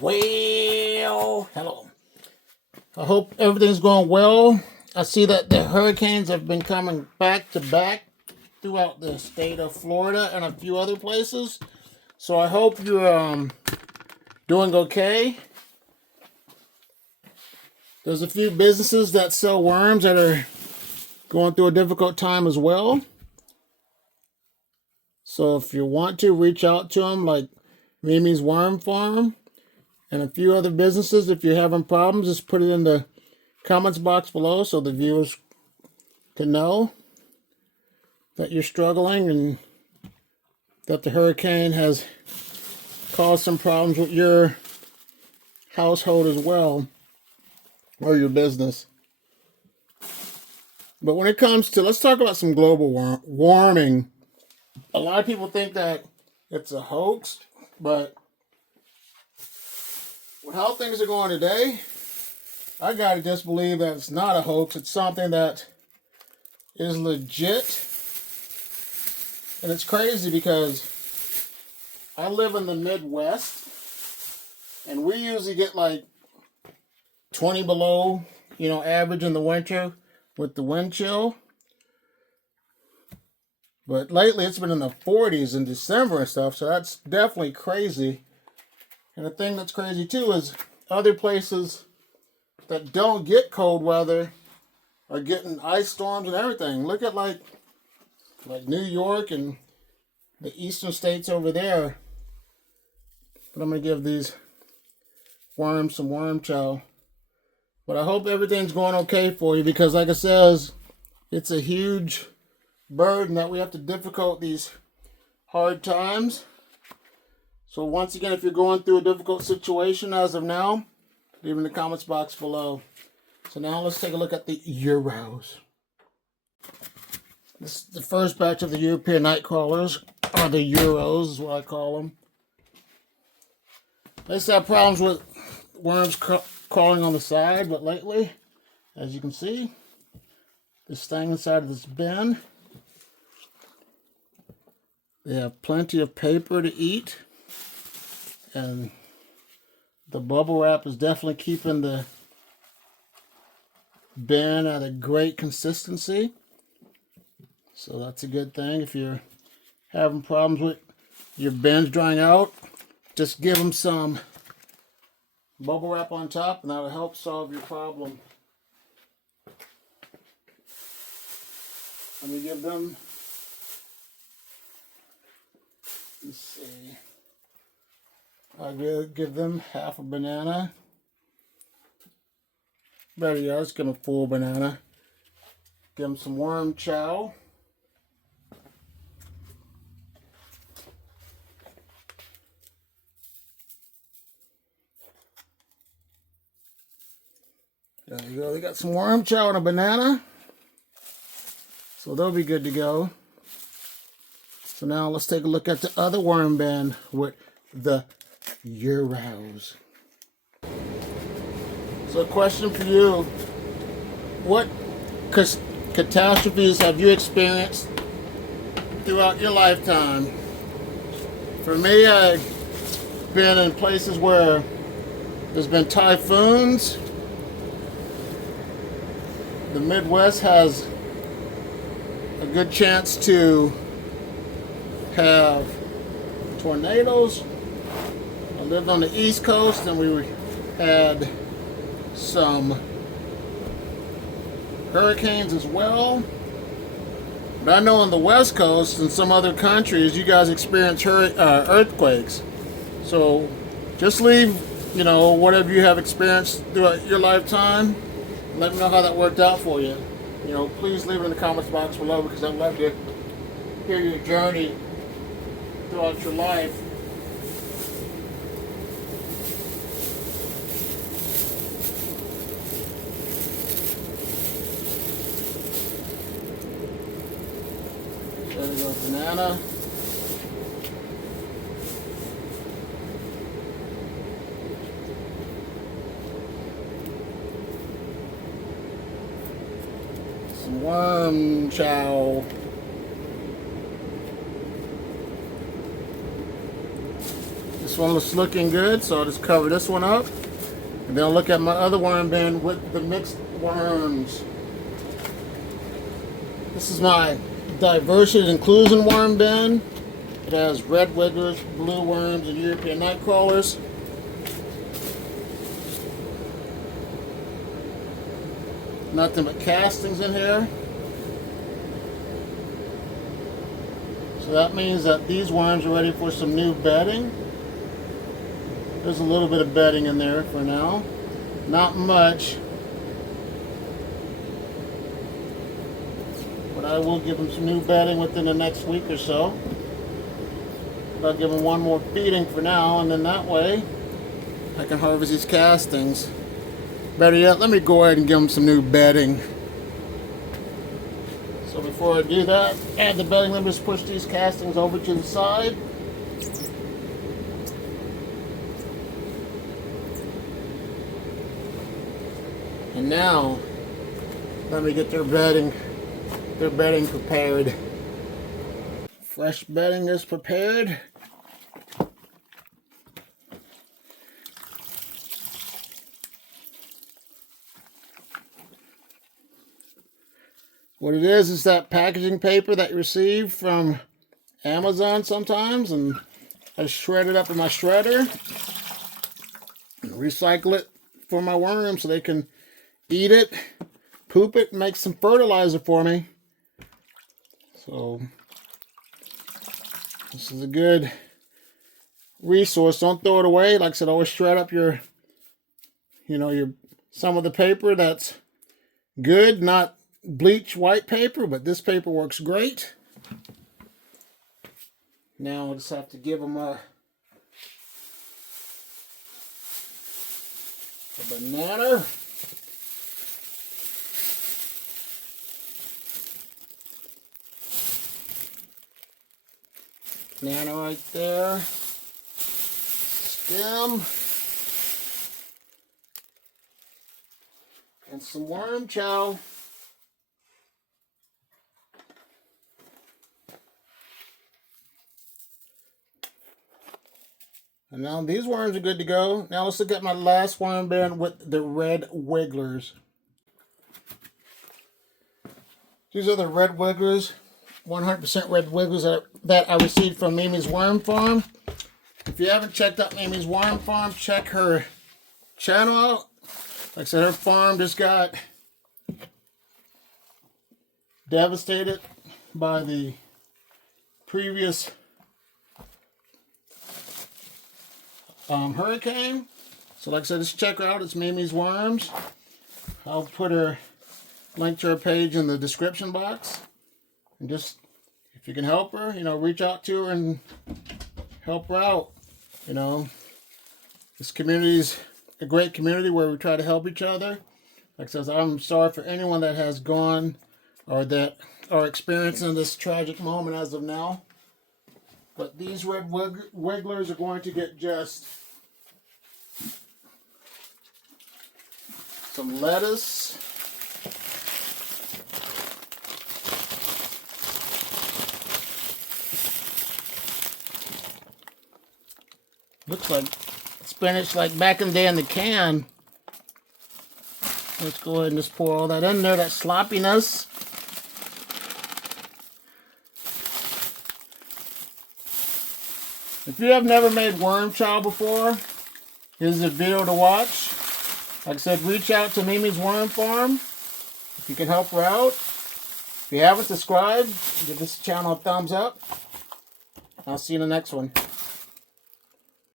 Well, hello. I hope everything's going well. I see that the hurricanes have been coming back to back throughout the state of Florida and a few other places. So I hope you're doing okay. There's a few businesses that sell worms that are going through a difficult time as well. So if you want to, reach out to them, like Mimi's Worm Farm and a few other businesses. If you're having problems, just put it in the comments box below so the viewers can know that you're struggling and that the hurricane has caused some problems with your household as well, or your business. But when it comes to, let's talk about some global warming. A lot of people think that it's a hoax, but with how things are going today, I gotta just believe that it's not a hoax. It's something that is legit. And it's crazy because I live in the Midwest, and we usually get like 20 below, average in the winter with the wind chill. But lately it's been in the 40s in December and stuff, so that's definitely crazy. And the thing that's crazy too is other places that don't get cold weather are getting ice storms and everything. Look at like New York and the eastern states over there. But I'm going to give these worms some worm chow. But I hope everything's going okay for you, because like I says, it's a huge burden that we have to difficult these hard times. So once again, if you're going through a difficult situation as of now, leave in the comments box below. So now let's take a look at the Euros. This is the first batch of the European Nightcrawlers, or the Euros is what I call them. I used to have problems with worms crawling on the side, but lately, as you can see, they're staying inside of this bin. They have plenty of paper to eat, and the bubble wrap is definitely keeping the bin at a great consistency. So that's a good thing. If you're having problems with your bins drying out, just give them some bubble wrap on top, and that'll help solve your problem. Let me give them, let's see, I'll give them half a banana. Better yet, let's give them a full banana. Give them some worm chow. There you go. They got some worm chow and a banana. So they'll be good to go. So now let's take a look at the other worm bin with the Euros. So a question for you. What catastrophes have you experienced throughout your lifetime? For me, I've been in places where there's been typhoons. The Midwest has a good chance to have tornadoes. I lived on the East Coast, and we had some hurricanes as well. But I know on the West Coast and some other countries, you guys experience earthquakes. So just leave, whatever you have experienced throughout your lifetime. Let me know how that worked out for you. Please leave it in the comments box below, because I'd love to hear your journey throughout your life. There you go, banana. Some worm chow. This one looks looking good, so I'll just cover this one up. And then I'll look at my other worm bin with the mixed worms. This is my diversity and inclusion worm bin. It has red wigglers, blue worms, and European Nightcrawlers. Nothing but castings in here. So that means that these worms are ready for some new bedding. There's a little bit of bedding in there for now. Not much. But I will give them some new bedding within the next week or so. I'll give them one more feeding for now, and then that way I can harvest these castings. Better yet, let me go ahead and give them some new bedding. So before I do that, add the bedding. Let me just push these castings over to the side. And now, let me get their bedding prepared. Fresh bedding is prepared. What it is that packaging paper that you receive from Amazon sometimes, and I shred it up in my shredder and recycle it for my worms so they can eat it, poop it, and make some fertilizer for me. So this is a good resource. Don't throw it away. Like I said, always shred up your some of the paper that's good, not bleach white paper, but this paper works great. Now I just have to give them a banana. Banana right there. Stem. And some worm chow. And now these worms are good to go. Now let's look at my last worm bin with the red wigglers. These are the red wigglers, 100% red wigglers that I received from Mimi's Worm Farm. If you haven't checked out Mimi's Worm Farm, check her channel out. Like I said, her farm just got devastated by the previous hurricane. So like I said, just check her out. It's Mimi's Worms. I'll put her link to her page in the description box. And just, if you can help her, reach out to her and help her out. This community's a great community where we try to help each other. Like I said, I'm sorry for anyone that has gone or that are experiencing this tragic moment as of now. But these red wigglers are going to get just some lettuce, looks like spinach like back in the day in the can. Let's go ahead and just pour all that in there, that sloppiness. If you have never made worm chow before, here's a video to watch. Like I said, reach out to Mimi's Worm Farm if you can help her out. If you haven't subscribed, give this channel a thumbs up. I'll see you in the next one.